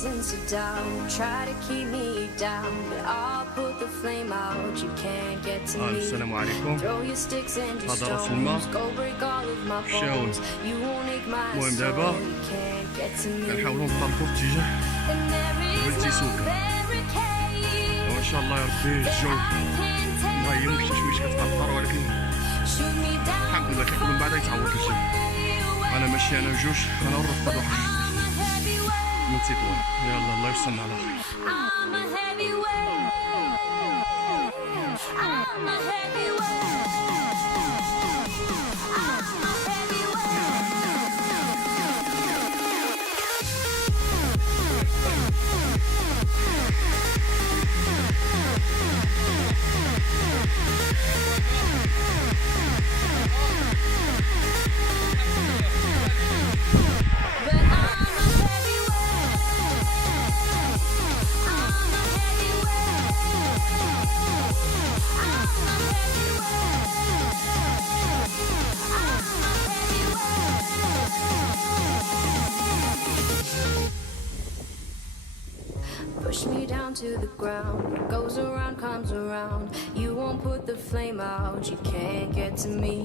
reasons to doubt. Try to keep me down, but I'll put the flame out. You can't get to me. السلام عليكم. Throw your sticks and your هذا راس الماء. stones. Go break all of my bones. You won't make my المهم soul. دابا You can't get to me. كنحاولوا نطلقوا اتجاه And there is بلتي no سوكا. barricade وان شاء الله يا ربي الجو مغيم شي شويه كتقطر، ولكن shoot me down. الحمد لله كيقولوا من بعد يتعوض الجو. انا ماشي انا وجوج، انا ونرفض واحد من تيكوان. يلا الله يوصلنا على خير. I'm a heavyweight. I'm a heavyweight. I'm a push me down to the ground. What goes around comes around. You won't put the flame out. You can't get to me.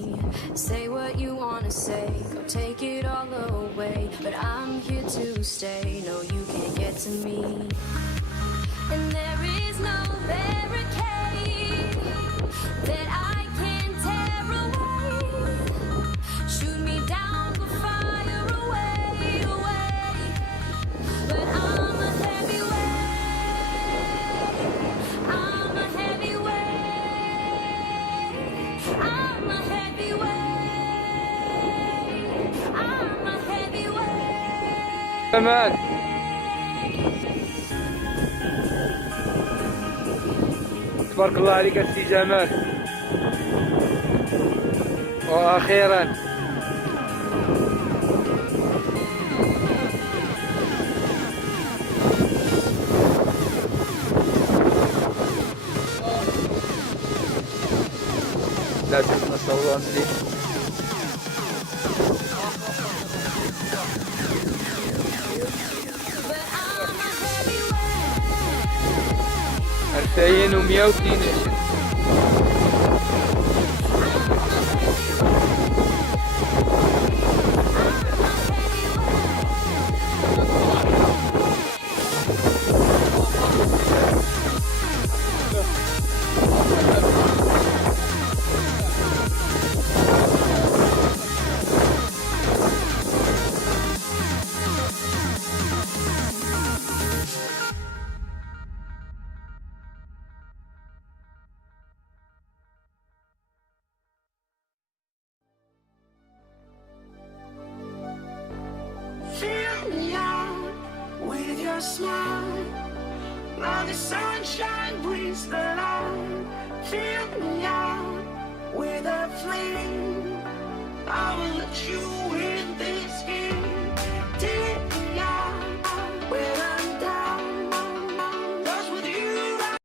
Say what you wanna say. Go take it all away. But I'm here to stay. No, you can't get to me. And there is no barricade that I can tear away. Shoot me down, but fire away, away. But I'm a heavyweight. I'm a heavyweight. I'm a heavyweight. I'm a heavyweight. جمال تبارك الله عليك السي جمال. واخيرا لازم نصور مليح. ألفين ومية واتنين. Fill me out with your smile. Now the sunshine brings the light. Fill me out with a flame. I will let you